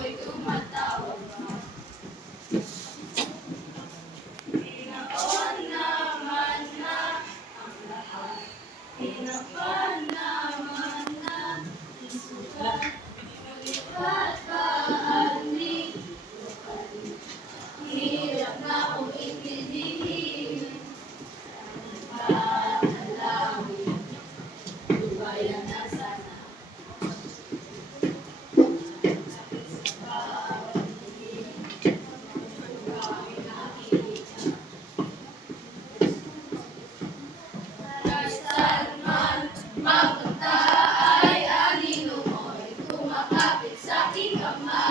mo'y tumatawa pa. Pinaon naman na ang lahat. Pinapan naman na ang sugat. Ngunit ba't ba ani? Hirap na kong intindihin. Panalangin, lubayan na sana. Saan man mapunta ay anino mo'y tumakapit sa aking kamay.